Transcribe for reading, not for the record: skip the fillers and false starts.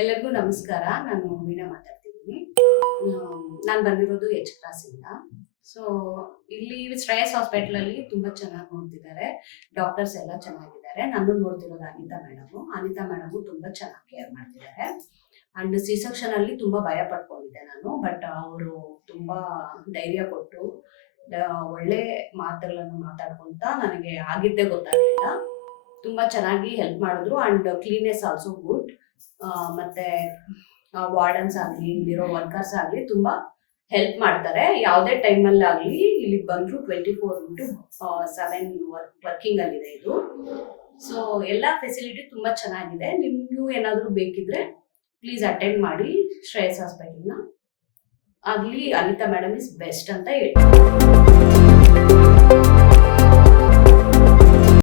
ಎಲ್ಲರಿಗೂ ನಮಸ್ಕಾರ. ನಾನು ವೀಣಾ ಮಾತಾಡ್ತಿದ್ದೀನಿ. ನಾನು ಬಂದಿರೋದು ಎಚ್ ಕ್ರಾಸ್ ಇಂದ. ಸೊ ಇಲ್ಲಿ ಶ್ರೇಯಸ್ ಹಾಸ್ಪಿಟಲ್ ಅಲ್ಲಿ ತುಂಬಾ ಚೆನ್ನಾಗಿ ನೋಡ್ತಿದ್ದಾರೆ. ಡಾಕ್ಟರ್ಸ್ ಎಲ್ಲ ಚೆನ್ನಾಗಿದ್ದಾರೆ. ನಾನು ನೋಡ್ತಿರೋದು ಅನಿತಾ ಮೇಡಮ್ ತುಂಬಾ ಚೆನ್ನಾಗಿ ಕೇರ್ ಮಾಡ್ತಿದ್ದಾರೆ. ಅಂಡ್ ಸಿ ಸೆಕ್ಷನ್ ಅಲ್ಲಿ ತುಂಬಾ ಭಯ ಪಡ್ಕೊಂಡಿದ್ದೆ ನಾನು. ಬಟ್ ಅವರು ತುಂಬಾ ಧೈರ್ಯ ಕೊಟ್ಟು ಒಳ್ಳೆ ಮಾತುಗಳನ್ನು ಮಾತಾಡ್ಕೊಂತ ನನಗೆ ಆಗಿದ್ದೇ ಗೊತ್ತಾಗಲಿಲ್ಲ. ತುಂಬಾ ಚೆನ್ನಾಗಿ ಹೆಲ್ಪ್ ಮಾಡಿದ್ರು. And cleanness also good. ಮತ್ತೆ ವಾರ್ಡನ್ಸ್ ಆಗಲಿ, ಇಲ್ಲಿರೋ ವರ್ಕರ್ಸ್ ಆಗಲಿ ತುಂಬಾ ಹೆಲ್ಪ್ ಮಾಡ್ತಾರೆ. ಯಾವುದೇ ಟೈಮಲ್ಲಿ ಆಗಲಿ ಇಲ್ಲಿಗೆ ಬಂದ್ರು 24/7 ವರ್ಕಿಂಗ್ ಅಲ್ಲಿದೆ ಇದು. ಸೊ ಎಲ್ಲ ಫೆಸಿಲಿಟಿ ತುಂಬಾ ಚೆನ್ನಾಗಿದೆ. ನಿಮ್ಗೂ ಏನಾದರೂ ಬೇಕಿದ್ರೆ ಪ್ಲೀಸ್ ಅಟೆಂಡ್ ಮಾಡಿ ಶ್ರೇಯಸ್ ಹಾಸ್ಪಿಟಲ್ನ. ಆಗಲಿ ಅನಿತಾ ಮೇಡಮ್ ಇಸ್ ಬೆಸ್ಟ್ ಅಂತ ಹೇಳ್ತೀನಿ.